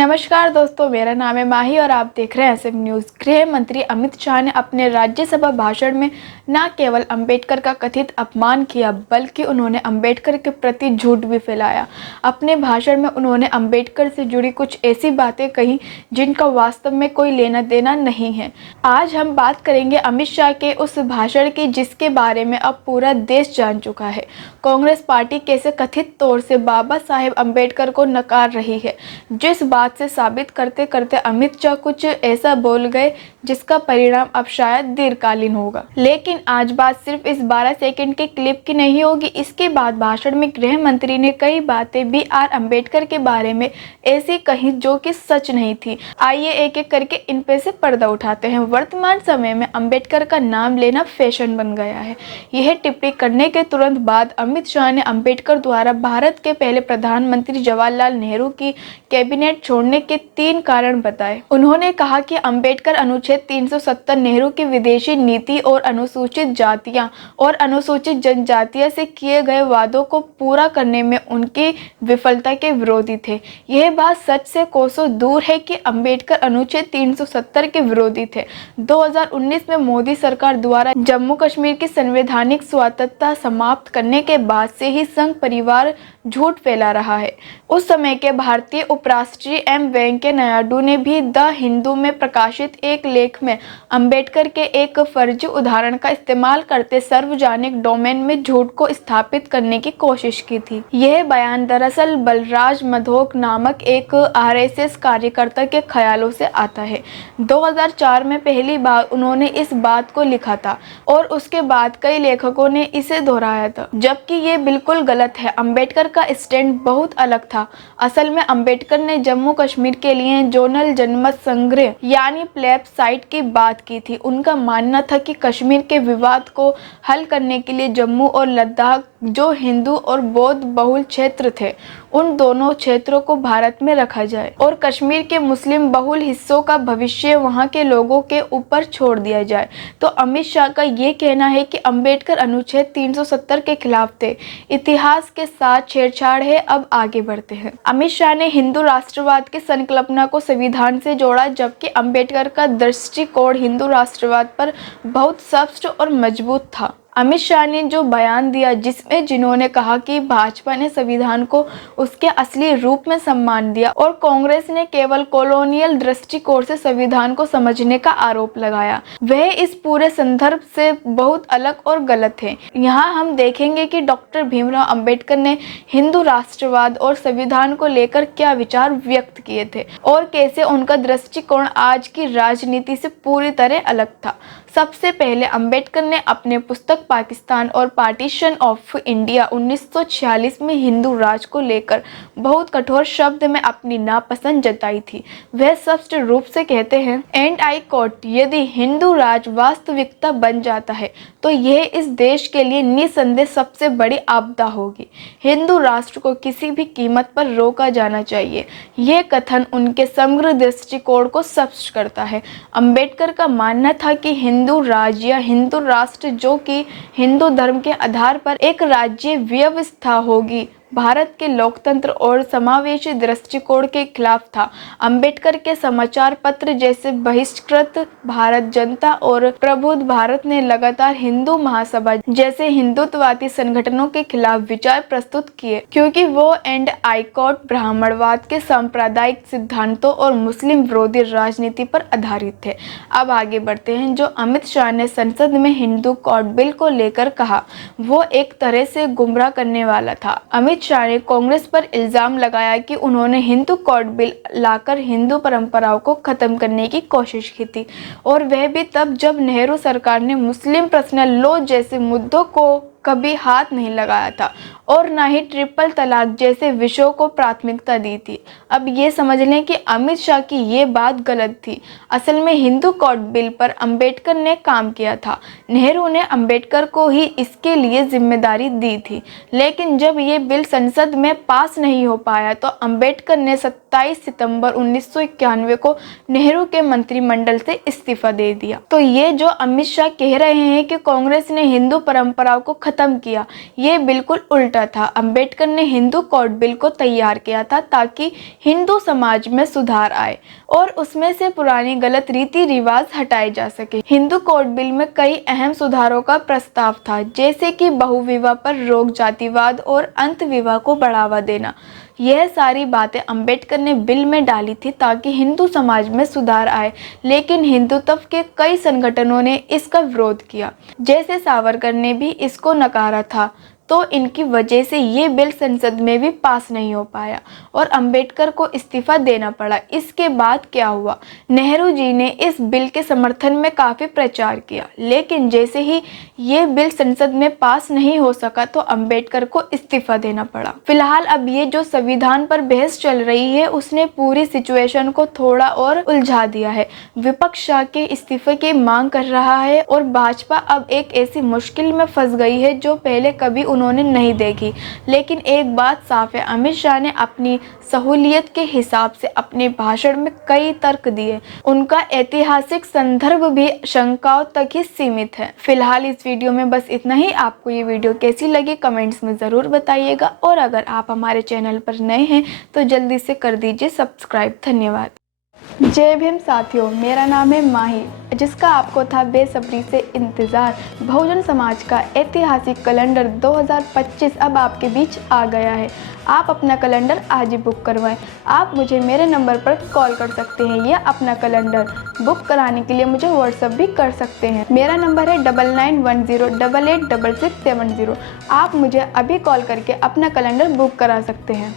नमस्कार दोस्तों, मेरा नाम है माही और आप देख रहे हैं एसएम न्यूज़। गृह मंत्री अमित शाह ने अपने राज्यसभा भाषण में न केवल अंबेडकर का कथित अपमान किया, बल्कि उन्होंने अंबेडकर के प्रति झूठ भी फैलाया। अपने भाषण में उन्होंने अंबेडकर से जुड़ी कुछ ऐसी बातें कही जिनका वास्तव में कोई लेना देना नहीं है। आज हम बात करेंगे अमित शाह के उस भाषण की जिसके बारे में अब पूरा देश जान चुका है। कांग्रेस पार्टी कैसे कथित तौर से बाबा साहेब अंबेडकर को नकार रही है, जिस बात से साबित करते करते अमित शाह कुछ ऐसा बोल गए जिसका परिणाम अब शायद दीर्घकालीन होगा। लेकिन आज बात सिर्फ इस 12 सेकंड के क्लिप की नहीं होगी। इसके बाद भाषण में गृह मंत्री ने कई बातें भी आर अंबेडकर के बारे में ऐसी कही जो कि सच नहीं थी। आइए एक एक करके इन पे से पर्दा उठाते हैं। वर्तमान समय में अंबेडकर का नाम लेना फैशन बन गया है। यह टिप्पणी करने के तुरंत बाद अमित शाह ने अंबेडकर द्वारा भारत के पहले प्रधानमंत्री जवाहरलाल नेहरू की कैबिनेट छोड़ने के 3 कारण बताए। उन्होंने कहा कि अंबेडकर अनुच्छेद 370 नेहरू की विदेशी नीति और अनुसूचित जातियां और अनुसूचित जनजातियां से किए गए वादों को पूरा करने में उनकी विफलता के विरोधी थे। यह बात सच से कोसों दूर है कि अंबेडकर अनुच्छेद 370 के विरोधी थे। 2019 में मोदी सरकार द्वारा जम्मू कश्मीर की संवैधानिक स्वतंत्रता समाप्त करने के बाद से ही संघ परिवार झूठ फैला रहा है। उस समय के भारतीय उपराष्ट्रपति एम वेंकैया नायडू ने भी द हिंदू में प्रकाशित एक लेख में अंबेडकर के एक फर्जी उदाहरण का इस्तेमाल करते सार्वजनिक डोमेन में झूठ को स्थापित करने की कोशिश की थी। यह बयान दरअसल बलराज मधोक नामक एक आरएसएस कार्यकर्ता के ख्यालों से आता है। 2004 में पहली बार उन्होंने इस बात को लिखा था और उसके बाद कई लेखकों ने इसे दोहराया था, जबकि ये बिल्कुल गलत है। अंबेडकर का स्टैंड बहुत अलग था। असल में अंबेडकर ने जम्मू कश्मीर के लिए जोनल जनमत संग्रह यानी प्लेबसाइट की बात की थी। उनका मानना था कि कश्मीर के विवाद को हल करने के लिए जम्मू और लद्दाख, जो हिंदू और बौद्ध बहुल क्षेत्र थे, उन दोनों क्षेत्रों को भारत में रखा जाए और कश्मीर के मुस्लिम बहुल हिस्सों का भविष्य वहां के लोगों के ऊपर छोड़ दिया जाए। तो अमित शाह का ये कहना है कि अंबेडकर अनुच्छेद 370 के खिलाफ थे। इतिहास के साथ छेड़छाड़ है। अब आगे बढ़ते हैं। अमित शाह ने हिंदू राष्ट्रवाद की संकल्पना को संविधान से जोड़ा, जबकि अंबेडकर का दृष्टिकोण हिंदू राष्ट्रवाद पर बहुत स्पष्ट और मजबूत था। अमित शाह ने जो बयान दिया जिसमें जिन्होंने कहा कि भाजपा ने संविधान को उसके असली रूप में सम्मान दिया और कांग्रेस ने केवल कॉलोनियल दृष्टिकोण से संविधान को समझने का आरोप लगाया, वह इस पूरे संदर्भ से बहुत अलग और गलत है। यहाँ हम देखेंगे कि डॉक्टर भीमराव अंबेडकर ने हिंदू राष्ट्रवाद और संविधान को लेकर क्या विचार व्यक्त किए थे और कैसे उनका दृष्टिकोण आज की राजनीति से पूरी तरह अलग था। सबसे पहले अंबेडकर ने अपने पुस्तक पाकिस्तान और पार्टीशन ऑफ इंडिया 1946 में हिंदू राज को लेकर बहुत कठोर शब्द में अपनी नापसंद जताई थी। वह स्पष्ट रूप से कहते हैं, एंड आई कोट, यदि हिंदू राज वास्तविकता बन जाता है तो यह इस देश के लिए निसंदेह सबसे बड़ी आपदा होगी। हिंदू राष्ट्र को किसी भी कीमत पर रोका जाना चाहिए। यह कथन उनके समग्र दृष्टिकोण को स्पष्ट करता है। अंबेडकर का मानना था कि हिंदू राज्य या हिंदू राष्ट्र, जो कि हिंदू धर्म के आधार पर एक राज्य व्यवस्था होगी, भारत के लोकतंत्र और समावेशी दृष्टिकोण के खिलाफ था। अंबेडकर के समाचार पत्र जैसे बहिष्कृत भारत जनता और प्रबुद्ध भारत ने लगातार हिंदू महासभा जैसे हिंदुत्ववादी संगठनों के खिलाफ विचार प्रस्तुत किए, क्योंकि वो एंड आई कोट ब्राह्मणवाद के सांप्रदायिक सिद्धांतों और मुस्लिम विरोधी राजनीति पर आधारित थे। अब आगे बढ़ते हैं। जो अमित शाह ने संसद में हिंदू कोड बिल को लेकर कहा, वो एक तरह से गुमराह करने वाला था। अमित शाह ने कांग्रेस पर इल्जाम लगाया कि उन्होंने हिंदू कोड बिल लाकर हिंदू परंपराओं को खत्म करने की कोशिश की थी, और वह भी तब जब नेहरू सरकार ने मुस्लिम पर्सनल लॉ जैसे मुद्दों को कभी हाथ नहीं लगाया था और न ही ट्रिपल तलाक जैसे विषयों को प्राथमिकता दी थी। अब ये समझ लें कि अमित शाह की ये बात गलत थी। असल में हिंदू कोड बिल पर अंबेडकर ने काम किया था। नेहरू ने अंबेडकर को ही इसके लिए जिम्मेदारी दी थी, लेकिन जब ये बिल संसद में पास नहीं हो पाया तो अंबेडकर ने 27 सितंबर 1991 को नेहरू के मंत्रिमंडल से इस्तीफा दे दिया। तो ये जो अमित शाह कह रहे हैं कि कांग्रेस ने हिंदू परंपराओं को ख़त्म किया। ये बिल्कुल उल्टा था। अंबेडकर ने हिंदू कोड बिल को तैयार किया था ताकि हिंदू समाज में सुधार आए और उसमें से पुरानी गलत रीति रिवाज हटाए जा सके। हिंदू कोड बिल में कई अहम सुधारों का प्रस्ताव था, जैसे कि बहुविवाह पर रोक, जातिवाद और अंतविवाह को बढ़ावा देना। यह सारी बातें अंबेडकर ने बिल में डाली थी ताकि हिंदू समाज में सुधार आए, लेकिन हिंदुत्व के कई संगठनों ने इसका विरोध किया, जैसे सावरकर ने भी इसको नकारा था। तो इनकी वजह से ये बिल संसद में भी पास नहीं हो पाया और अंबेडकर को इस्तीफा देना पड़ा। इसके बाद क्या हुआ, नेहरू जी ने इस बिल के समर्थन में काफ़ी प्रचार किया, लेकिन जैसे ही ये बिल संसद में पास नहीं हो सका तो अंबेडकर को इस्तीफा देना पड़ा। फिलहाल अब ये जो संविधान पर बहस चल रही है उसने पूरी सिचुएशन को थोड़ा और उलझा दिया है। विपक्ष शाह के इस्तीफे की मांग कर रहा है और भाजपा अब एक ऐसी मुश्किल में फंस गई है जो पहले कभी उन्होंने नहीं देखी। लेकिन एक बात साफ है, अमित शाह ने अपनी सहूलियत के हिसाब से अपने भाषण में कई तर्क दिए। उनका ऐतिहासिक संदर्भ भी शंकाओं तक ही सीमित है। फिलहाल इस वीडियो में बस इतना ही। आपको ये वीडियो कैसी लगी कमेंट्स में ज़रूर बताइएगा और अगर आप हमारे चैनल पर नए हैं तो जल्दी से कर दीजिए सब्सक्राइब। धन्यवाद। जय भीम साथियों, मेरा नाम है माही, जिसका आपको था बेसब्री से इंतज़ार। बहुजन समाज का ऐतिहासिक कैलेंडर 2025 अब आपके बीच आ गया है। आप अपना कैलेंडर आज ही बुक करवाएं। आप मुझे मेरे नंबर पर कॉल कर सकते हैं या अपना कैलेंडर बुक कराने के लिए मुझे व्हाट्सएप भी कर सकते हैं। मेरा नंबर है 9910886670। आप मुझे अभी कॉल करके अपना कैलेंडर बुक करा सकते हैं।